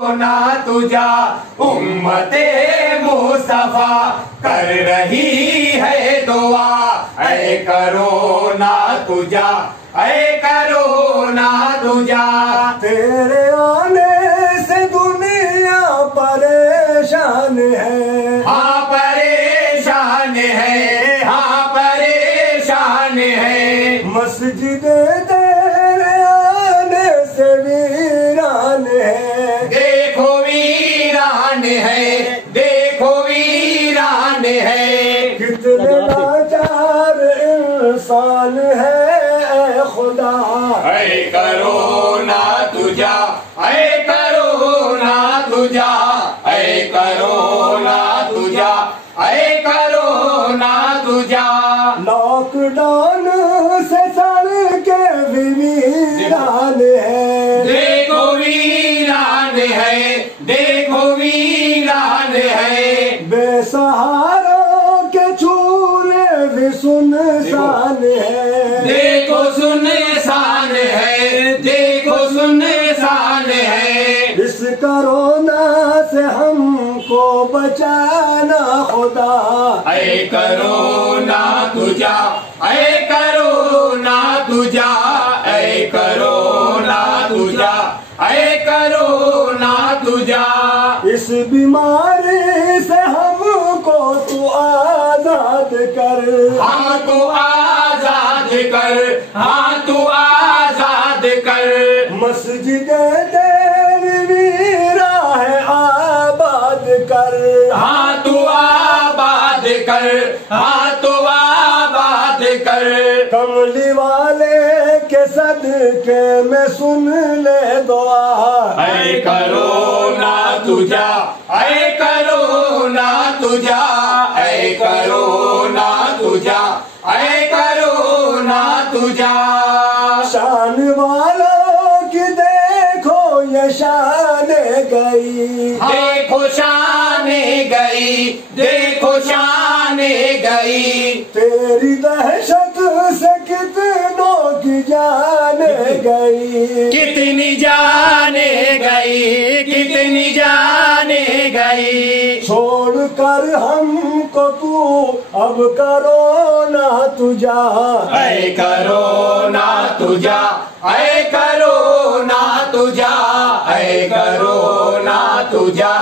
ना तुझा उम्मते मुस्तफा कर रही है दुआ, ऐ करो ना तुझा, ऐ करो ना तुझा। तेरे आने से दुनिया परेशान है, हाँ परेशान है, हाँ परेशान है। मस्जिद तेरे आने से वीरान है, देखो वीरान है, देखो वीरान है। कितने लाचार इंसान है ऐ खुदा, ऐ करो ना तुझा, ऐ करो ना तुझा, ऐ करो ना तुझा, ऐ करो ना तुझा। लॉकडाउन से सड़के भी वीरान है, देखो वीरान है, देखो वीरान है। बेसहारों के चूल्हे भी सुनसान है, देखो सुनसान है, देखो सुनसान है। इस कोरोना से हमको बचाना खुदा, ऐ करो ना तुझा, ऐ करो ना तुझा, ऐ करो ना तुझा, ऐ करो ना तुझा। इस बीमारी से हमको तू आजाद कर, हमको आजाद कर, हाँ तू आजाद कर। मस्जिद तेरी वीरा है आबाद कर, हाँ तू आबाद कर, हाँ तू आबाद कर। कमली वाले के सदके में सुन ले दुआ, ऐ करो ना तुझा, ऐ करो ना तुझा, ऐ करो ना तुझा, ऐ करो ना तुझा। शान वालों की देखो ये शान गई, देखो शाने गई, देखो शाने गई। तेरी दहशत से कितनों की जान गई, कितनी जाने गई, कितनी जाने गई। छोड़ कर हमको तू अब करो ना तुझा, ऐ करो ना तुझा, ऐ करो ना तुझा, ऐ करो ना तुझा,